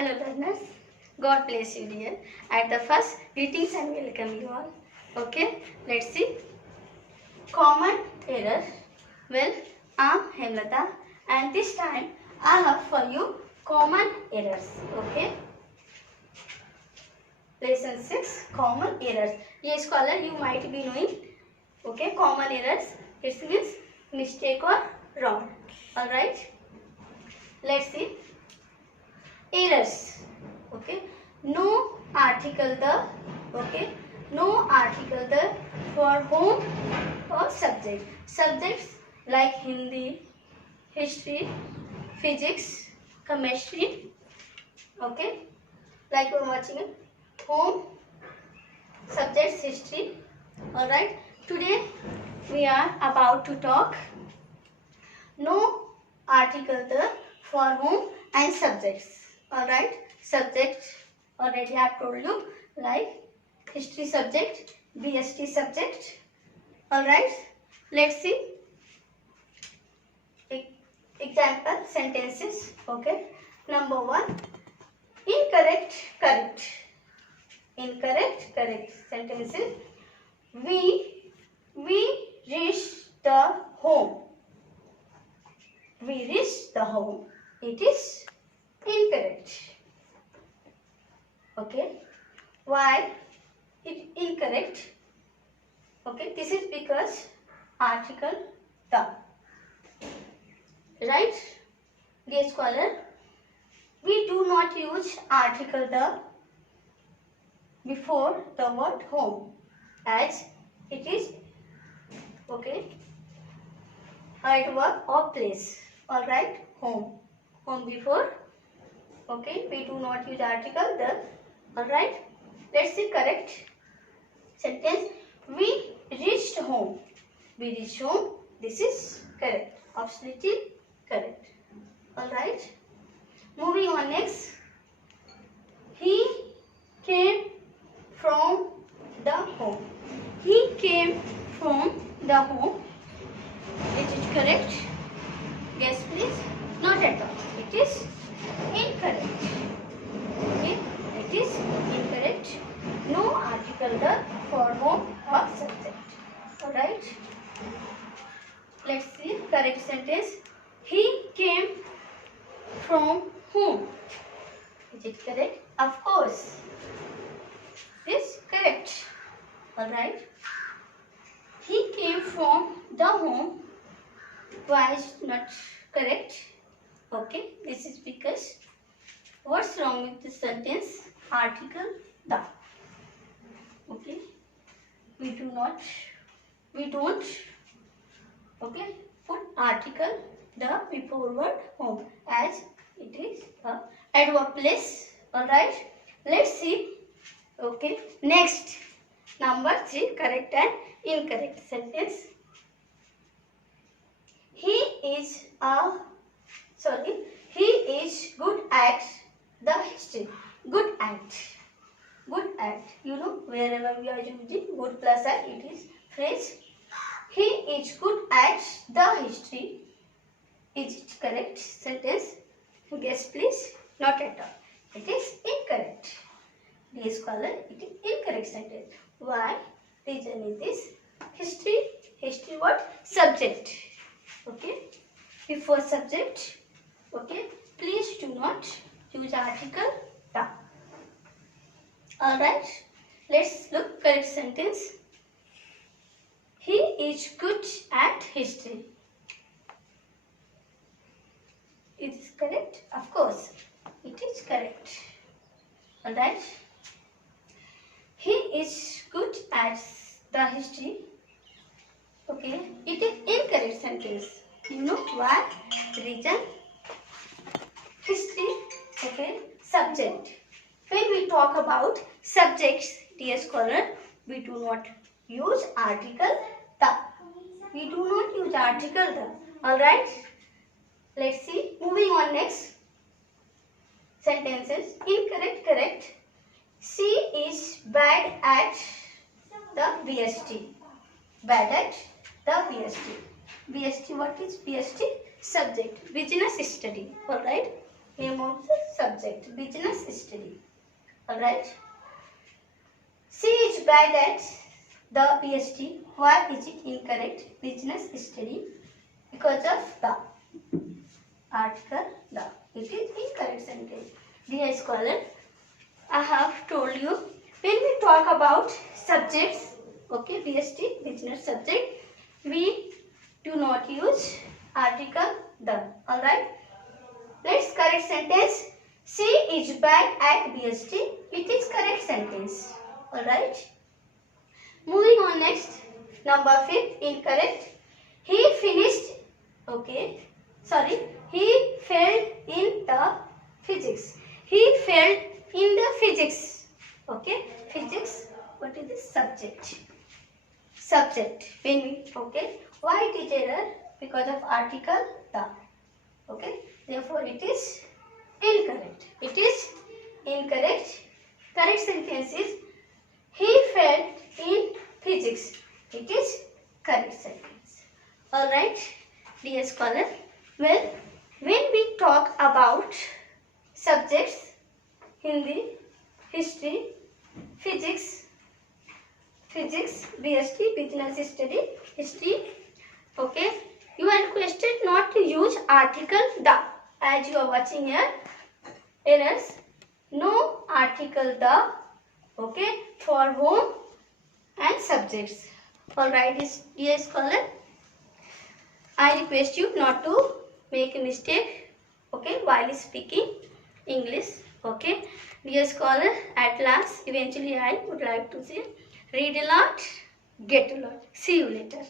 Hello learners, God bless you dear. At the first, greetings and welcome you all. Okay, let's see. Common error. Well, I'm Hemlata and this time I have for you common errors. Okay. Lesson 6, common errors. Yes, scholar, you might be knowing. Okay, common errors. It means mistake or wrong. Alright. Let's see. Errors. Okay, no article the. Okay, no article the for whom or subject. Subjects like Hindi, history, physics, chemistry. Okay, like we're watching it. Home, subjects, history. Alright, today we are about to talk no article the for whom and subjects. Alright, subject already I have told you, like history subject, BST subject. Alright, let's see example sentences. Okay, number 1, incorrect, correct. Incorrect, correct sentences. We reached the home. We reached the home. It is incorrect. Okay. Why it incorrect? Okay. This is because article the. Right? Dear scholar, we do not use article the before the word home as it is okay adverb or place. Alright, home. Home before. Okay, we do not use article the. Alright, let's see correct sentence. We reached home. We reached home. This is correct. Absolutely correct. Alright, moving on next. He came from the home. He came from the home. Is it correct? Yes, please. Not at all. It is incorrect. Okay, it is incorrect. No article the for home or subject. Alright. Let's see correct sentence. He came from whom? Is it correct? Of course. Is correct. Alright. He came from the home. Why is not correct? Okay, this is because what's wrong with this sentence? Article the. Okay, we don't okay put article the before word home as it is a adverb place. Alright, let's see. Okay, next number 3, correct and incorrect sentence. He is good at the history. Good at. Good at. You know, wherever we are using good plus at, it is phrase. He is good at the history. Is it correct sentence? Guess please. Not at all. It is incorrect. Dear scholar, it is incorrect sentence. Why? Reason is this. History. History what? Subject. Okay. Before subject. Okay. Please do not use article the. Alright. Let's look correct sentence. He is good at history. It is correct? Of course. It is correct. Alright. He is good at the history. Okay. It is incorrect sentence. You know why? Reason. History. Okay. Subject. When we talk about subjects, dear scholar, we do not use article the. We do not use article the. Alright. Let's see. Moving on next. Sentences. Incorrect, correct. She is bad at the BST. Bad at the BST. BST, what is BST? Subject. Business study. Alright. Name of the subject, business study. Alright. She is bad at the BST. Why is it incorrect? Business study. Because of the article the. It is incorrect sentence. Dear scholar, I have told you when we talk about subjects, okay, BST, business subject, we do not use article the. Alright. Let's correct sentence. She is bad at BST. It is correct sentence. Alright. Moving on next. Number 5, incorrect. He finished. Okay. Sorry. He failed in the physics. He failed in the physics. Okay. Physics. What is this? Subject. Subject. When we, okay. Why it is error? Because of article the. Okay. Therefore, it is incorrect. It is incorrect. Correct sentence is he failed in physics. It is correct sentence. Alright, dear scholar. Well, when we talk about subjects, Hindi, history, physics, BST, business study, history, okay, you are requested not to use article the. As you are watching here, errors, no article the, okay, for home and subjects. Alright, dear scholar, I request you not to make a mistake, okay, while speaking English, okay. Dear scholar, at last, eventually I would like to say, read a lot, get a lot. See you later.